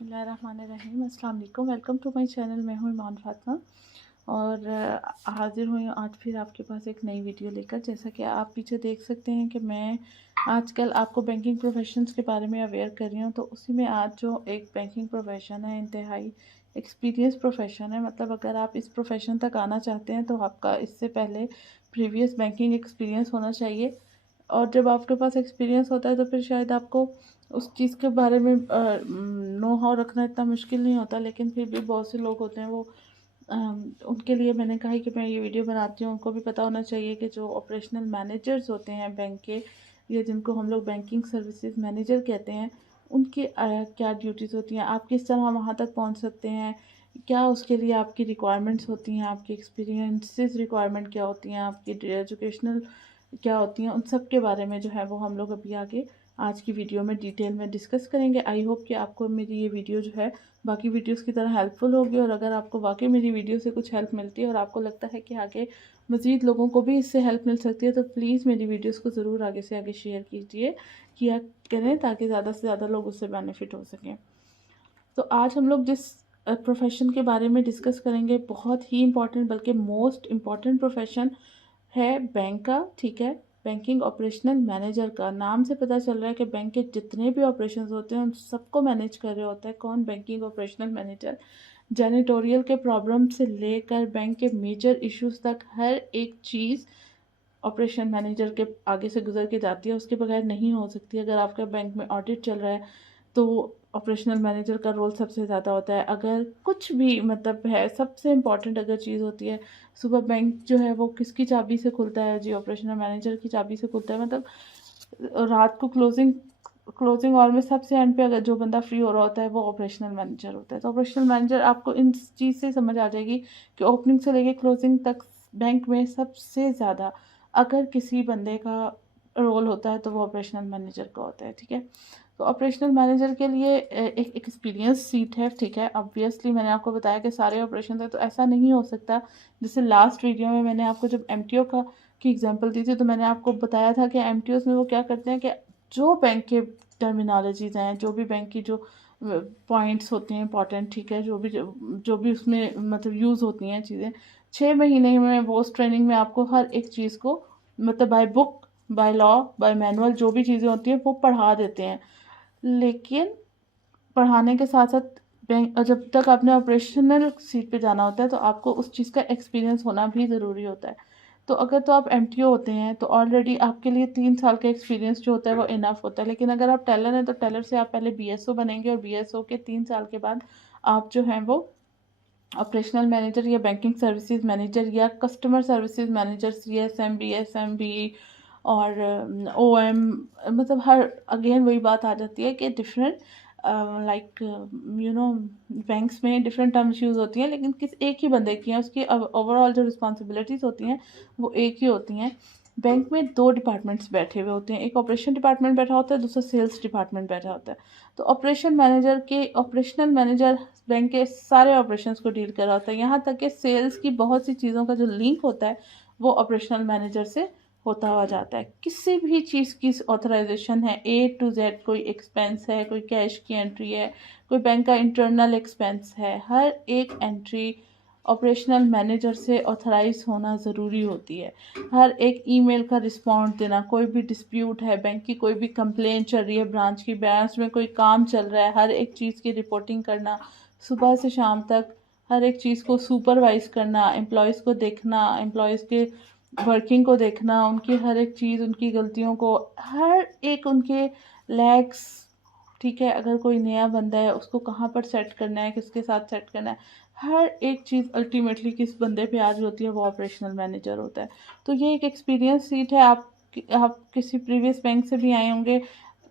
बिस्मिल्लाहिर्रहमानिर्रहीम, अस्सलाम वालेकुम। Welcome to my channel. मैं हूँ ईमान फ़ातिमा और हाज़िर हुई हूँ आज फिर आपके पास एक नई वीडियो लेकर। जैसा कि आप पीछे देख सकते हैं कि मैं आजकल आपको बैंकिंग प्रोफेशंस के बारे में अवेयर कर रही हूँ। तो उसी में आज जो एक बैंकिंग प्रोफेशन है, इंतहाई एक्सपीरियंस प्रोफेशन है। मतलब अगर आप इस प्रोफेशन तक आना चाहते हैं तो आपका इससे पहले प्रीवियस बैंकिंग एक्सपीरियंस होना चाहिए। और जब आपके पास एक्सपीरियंस होता है तो फिर शायद आपको उस चीज़ के बारे में नो हाउ रखना इतना मुश्किल नहीं होता। लेकिन फिर भी बहुत से लोग होते हैं वो उनके लिए मैंने कहा है कि मैं ये वीडियो बनाती हूँ। उनको भी पता होना चाहिए कि जो ऑपरेशनल मैनेजर्स होते हैं बैंक के, या जिनको हम लोग बैंकिंग सर्विसेज मैनेजर कहते हैं, उनकी क्या ड्यूटीज़ होती हैं, आप किस तरह वहाँ तक पहुँच सकते हैं, क्या उसके लिए आपकी रिक्वायरमेंट्स होती हैं, आपकी एक्सपीरियंसेस रिक्वायरमेंट क्या होती हैं, आपकी एजुकेशनल क्या होती हैं, उन सब के बारे में जो है वो हम लोग अभी आगे आज की वीडियो में डिटेल में डिस्कस करेंगे। आई होप कि आपको मेरी ये वीडियो जो है बाकी वीडियोस की तरह हेल्पफुल होगी। और अगर आपको वाकई मेरी वीडियो से कुछ हेल्प मिलती है और आपको लगता है कि आगे मज़ीद लोगों को भी इससे हेल्प मिल सकती है, तो प्लीज़ मेरी वीडियोस को ज़रूर आगे से आगे शेयर कीजिए, किया करें, ताकि ज़्यादा से ज़्यादा लोग उससे बेनिफिट हो सकें। तो आज हम लोग जिस प्रोफेशन के बारे में डिस्कस करेंगे, बहुत ही इम्पॉर्टेंट बल्कि मोस्ट इम्पॉर्टेंट प्रोफेशन है बैंक का। ठीक है, बैंकिंग ऑपरेशनल मैनेजर का। नाम से पता चल रहा है कि बैंक के जितने भी ऑपरेशंस होते हैं उन सबको मैनेज कर रहे होता है कौन? Banking operational manager. जैनिटोरियल के प्रॉब्लम से लेकर बैंक के मेजर इश्यूज तक हर एक चीज़ ऑपरेशन मैनेजर के आगे से गुजर के जाती है, उसके बगैर नहीं हो सकती। अगर आपका बैंक में ऑडिट चल रहा है तो ऑपरेशनल मैनेजर का रोल सबसे ज़्यादा होता है। अगर कुछ भी मतलब है, सबसे इम्पॉर्टेंट अगर चीज़ होती है, सुबह बैंक जो है वो किसकी चाबी से खुलता है? जी, ऑपरेशनल मैनेजर की चाबी से खुलता है। मतलब रात को क्लोजिंग क्लोजिंग आवर में सबसे एंड पे अगर जो बंदा फ्री हो रहा होता है वो ऑपरेशनल मैनेजर होता है। तो ऑपरेशनल मैनेजर आपको इन चीज़ से समझ आ जाएगी कि ओपनिंग से लेके क्लोजिंग तक बैंक में सबसे ज़्यादा अगर किसी बंदे का रोल होता है तो वो ऑपरेशनल मैनेजर का होता है। ठीक है, तो ऑपरेशनल मैनेजर के लिए एक एक्सपीरियंस सीट है। ठीक है, ऑब्वियसली मैंने आपको बताया कि सारे ऑपरेशन है तो ऐसा नहीं हो सकता। जैसे लास्ट वीडियो में मैंने आपको जब एमटीओ का की एग्जांपल दी थी तो मैंने आपको बताया था कि एमटीओस में वो क्या करते हैं कि जो बैंक के टर्मिनोलॉजीज हैं, जो भी बैंक की जो पॉइंट्स होते हैं इंपॉर्टेंट, ठीक है, जो भी उसमें मतलब यूज़ होती हैं चीज़ें, 6 महीने में वो उस ट्रेनिंग में आपको हर एक चीज़ को मतलब by book, by law, by manual जो भी चीज़ें होती हैं वो पढ़ा देते हैं। लेकिन पढ़ाने के साथ साथ बैंक जब तक आपने ऑपरेशनल सीट पे जाना होता है तो आपको उस चीज़ का एक्सपीरियंस होना भी ज़रूरी होता है। तो अगर तो आप एमटीओ होते हैं तो ऑलरेडी आपके लिए 3 साल का एक्सपीरियंस जो होता है वो इनफ होता है। लेकिन अगर आप टेलर हैं तो टेलर से आप पहले बीएसओ बनेंगे और बीएसओ के 3 साल के बाद आप जो हैं वो ऑपरेशनल मैनेजर या बैंकिंग सर्विसेज मैनेजर या customer services manager, CSM, BSM भी, और ओएम, मतलब हर अगेन वही बात आ जाती है कि different like you know banks में डिफरेंट टर्म्स यूज़ होती हैं, लेकिन किस एक ही बंदे की हैं, उसकी ओवरऑल जो रिस्पॉन्सिबिलिटीज़ होती हैं वो एक ही होती हैं। बैंक में 2 डिपार्टमेंट्स बैठे हुए होते हैं, एक ऑपरेशन डिपार्टमेंट बैठा होता है, दूसरा सेल्स डिपार्टमेंट बैठा होता है। तो ऑपरेशनल मैनेजर बैंक के सारे ऑपरेशंस को डील कर रहा होता है, यहाँ तक कि सेल्स की बहुत सी चीज़ों का जो लिंक होता है वो ऑपरेशनल मैनेजर से होता हुआ जाता है। किसी भी चीज़ की ऑथराइजेशन है, ए टू जेड, कोई एक्सपेंस है, कोई कैश की एंट्री है, कोई बैंक का इंटरनल एक्सपेंस है, हर एक एंट्री ऑपरेशनल मैनेजर से ऑथराइज होना ज़रूरी होती है। हर एक ईमेल का रिस्पॉन्स देना, कोई भी डिस्प्यूट है, बैंक की कोई भी कंप्लेंट चल रही है, ब्रांच में कोई काम चल रहा है, हर एक चीज़ की रिपोर्टिंग करना, सुबह से शाम तक हर एक चीज़ को सुपरवाइज करना, एम्प्लॉयज़ को देखना, एम्प्लॉयज़ के वर्किंग को देखना, उनकी हर एक चीज़, उनकी गलतियों को, हर एक उनके लैग्स, ठीक है, अगर कोई नया बंदा है उसको कहाँ पर सेट करना है, किसके साथ सेट करना है, हर एक चीज़ अल्टीमेटली किस बंदे पे आ रही होती है वो ऑपरेशनल मैनेजर होता है। तो ये एक एक्सपीरियंस सीट है। आप किसी प्रीवियस बैंक से भी आए होंगे,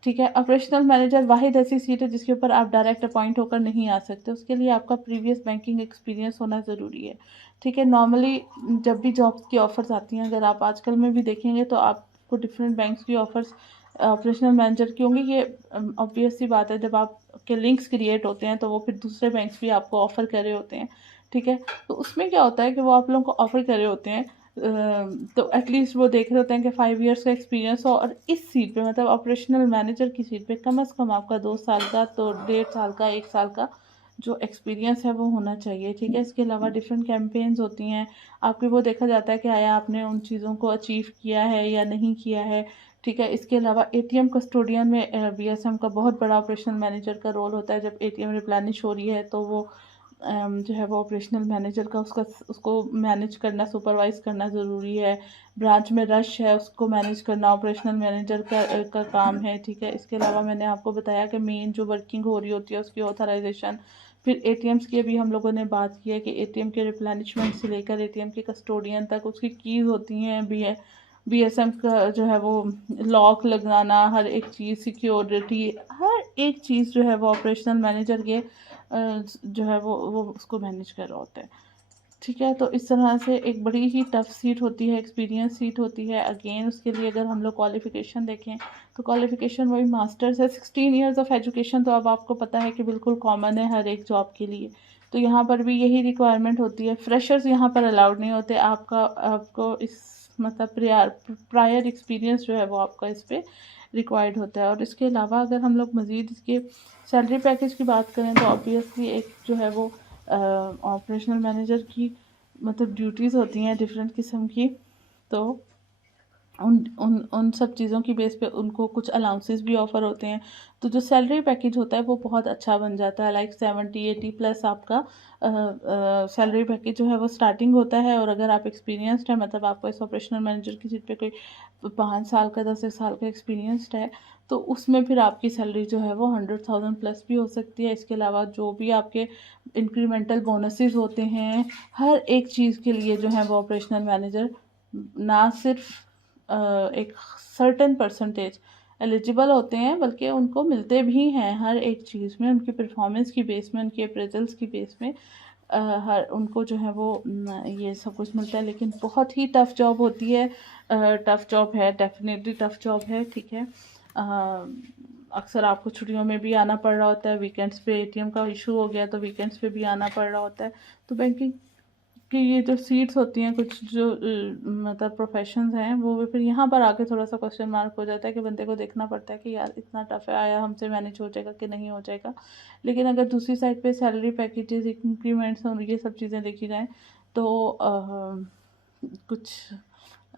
ठीक है। ऑपरेशनल मैनेजर वाहिद ऐसी सीट है जिसके ऊपर आप डायरेक्ट अपॉइंट होकर नहीं आ सकते, उसके लिए आपका प्रीवियस बैंकिंग एक्सपीरियंस होना ज़रूरी है। ठीक है, नॉर्मली जब भी जॉब्स की ऑफ़र्स आती हैं, अगर आप आजकल में भी देखेंगे तो आपको डिफरेंट बैंक्स की ऑफ़र्स ऑपरेशनल मैनेजर की होंगी। ये ऑब्वियस सी बात है, जब आपके लिंक्स क्रिएट होते हैं तो वो फिर दूसरे बैंक्स भी आपको ऑफ़र कर रहे होते हैं। ठीक है, तो उसमें क्या होता है कि वो आप लोगों को ऑफ़र कर रहे होते हैं तो एटलीस्ट वो देख रहे होते हैं कि 5 इयर्स का एक्सपीरियंस हो, और इस सीट पे मतलब ऑपरेशनल मैनेजर की सीट पे कम से कम आपका 2 साल का तो 1.5 साल का 1 साल का जो एक्सपीरियंस है वो होना चाहिए, ठीक है। इसके अलावा डिफरेंट कैंपेन्स होती हैं, आपके वो देखा जाता है कि आया आपने उन चीज़ों को अचीव किया है या नहीं किया है, ठीक है। इसके अलावा एटीएम कस्टोडियन में बीएसएम का बहुत बड़ा ऑपरेशनल मैनेजर का रोल होता है। जब एटीएम रिप्लेनिश हो रही है तो वो जो है वो ऑपरेशनल मैनेजर का उसको मैनेज करना, सुपरवाइज़ करना ज़रूरी है। ब्रांच में रश है उसको मैनेज करना ऑपरेशनल मैनेजर का काम है, ठीक है। इसके अलावा मैंने आपको बताया कि मेन जो वर्किंग हो रही होती है उसकी ऑथराइजेशन, फिर एटीएम्स की अभी हम लोगों ने बात की है कि एटीएम के रिप्लेनिशमेंट से लेकर एटीएम के कस्टोडियन तक उसकी कीज़ होती हैं, बीएसएम का जो है वो लॉक लगाना, हर एक चीज़ सिक्योरिटी, हर एक चीज़ जो है वो ऑपरेशनल मैनेजर के जो है वो उसको मैनेज कर रहा होता है, ठीक है। तो इस तरह से एक बड़ी ही टफ सीट होती है, एक्सपीरियंस सीट होती है। अगेन उसके लिए अगर हम लोग क्वालिफ़िकेशन देखें तो क्वालिफ़िकेशन वही मास्टर्स है। 16 इयर्स ऑफ एजुकेशन तो अब आपको पता है कि बिल्कुल कॉमन है हर एक जॉब के लिए, तो यहाँ पर भी यही रिक्वायरमेंट होती है। फ्रेशर्स यहाँ पर अलाउड नहीं होते, आपको इस मतलब प्रायर एक्सपीरियंस जो है वो आपका इस पर रिक्वायर्ड होता है। और इसके अलावा अगर हम लोग मज़ीद इसके सैलरी पैकेज की बात करें तो ऑब्वियसली एक जो है वो ऑपरेशनल मैनेजर की मतलब ड्यूटीज़ होती हैं डिफरेंट किस्म की, तो उन उन उन सब चीज़ों की बेस पे उनको कुछ अलाउंसेस भी ऑफ़र होते हैं। तो जो सैलरी पैकेज होता है वो बहुत अच्छा बन जाता है, लाइक 70-80 प्लस आपका सैलरी पैकेज जो है वो स्टार्टिंग होता है। और अगर आप एक्सपीरियंस्ड है, मतलब आपको इस ऑपरेशनल मैनेजर की सीट पे कोई 5 साल का 10 साल का एक्सपीरियंस्ड है, तो उसमें फिर आपकी सैलरी जो है वो 100,000 प्लस भी हो सकती है। इसके अलावा जो भी आपके इंक्रीमेंटल बोनसेस होते हैं, हर एक चीज़ के लिए जो है वो ऑपरेशनल मैनेजर ना सिर्फ एक सर्टेन परसेंटेज एलिजिबल होते हैं, बल्कि उनको मिलते भी हैं हर एक चीज़ में, उनकी परफॉर्मेंस की बेस में, उनके अप्रेजल्स की बेस में हर उनको जो है वो ये सब कुछ मिलता है। लेकिन बहुत ही टफ़ जॉब होती है, टफ़ जॉब है, डेफिनेटली टफ़ जॉब है, ठीक है। अक्सर आपको छुट्टियों में भी आना पड़ रहा होता है, वीकेंड्स पे एटीएम का इशू हो गया तो वीकेंड्स पे भी आना पड़ रहा होता है। तो बैंकिंग कि ये जो सीट्स होती हैं, कुछ जो मतलब प्रोफेशंस हैं, वो फिर यहाँ पर आके थोड़ा-सा क्वेश्चन मार्क हो जाता है कि बंदे को देखना पड़ता है कि यार इतना टफ़ है, आया हमसे मैनेज हो जाएगा कि नहीं हो जाएगा। लेकिन अगर दूसरी साइड पे सैलरी पैकेजेज़, इंक्रीमेंट्स और ये सब चीज़ें देखी जाएँ तो कुछ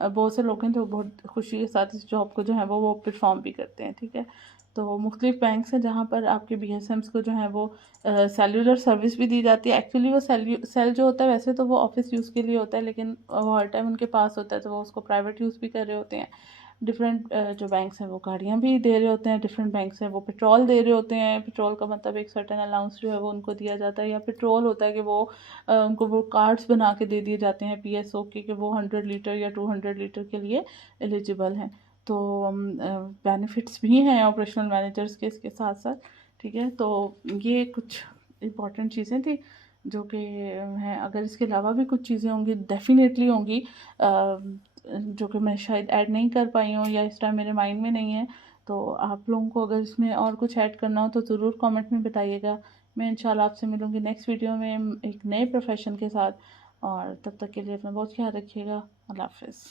बहुत से लोग हैं जो बहुत खुशी के साथ इस जॉब को जो है वो परफ़ॉर्म भी करते हैं, ठीक है। तो मुख्तलिफ़ बैंक्स हैं जहाँ पर आपके बीएसएम्स को जो है वो सेल्युलर सर्विस भी दी जाती है। एक्चुअली वो सेल जो होता है वैसे तो वो ऑफ़िस यूज़ के लिए होता है, लेकिन वो हर टाइम उनके पास होता है तो वो उसको प्राइवेट यूज़ भी कर रहे होते हैं। डिफरेंट जो बैंक्स हैं वो गाड़ियाँ भी दे रहे होते हैं, डिफरेंट बैंक्स हैं वो पेट्रोल दे रहे होते हैं। पेट्रोल का मतलब एक सर्टेन अलाउंस जो है वो उनको दिया जाता है, या पेट्रोल होता है कि वो उनको वो कार्ड्स बना के दे दिए जाते हैं पीएसओ के कि वो 100 लीटर या 200 लीटर के लिए एलिजिबल हैं। तो बेनिफिट्स भी हैं ऑपरेशनल मैनेजर्स के इसके साथ-साथ, ठीक है। तो ये कुछ इम्पॉर्टेंट चीज़ें थी जो कि हैं। अगर इसके अलावा भी कुछ चीज़ें होंगी, डेफ़िनेटली होंगी जो कि मैं शायद ऐड नहीं कर पाई हूँ या इस टाइम मेरे माइंड में नहीं है। तो आप लोगों को अगर इसमें और कुछ ऐड करना हो तो ज़रूर कमेंट में बताइएगा। मैं इंशाल्लाह आपसे मिलूँगी नेक्स्ट वीडियो में एक नए प्रोफ़ेशन के साथ, और तब तक के लिए अपना बहुत ख़्याल रखिएगा। अल्लाह हाफ़िज़।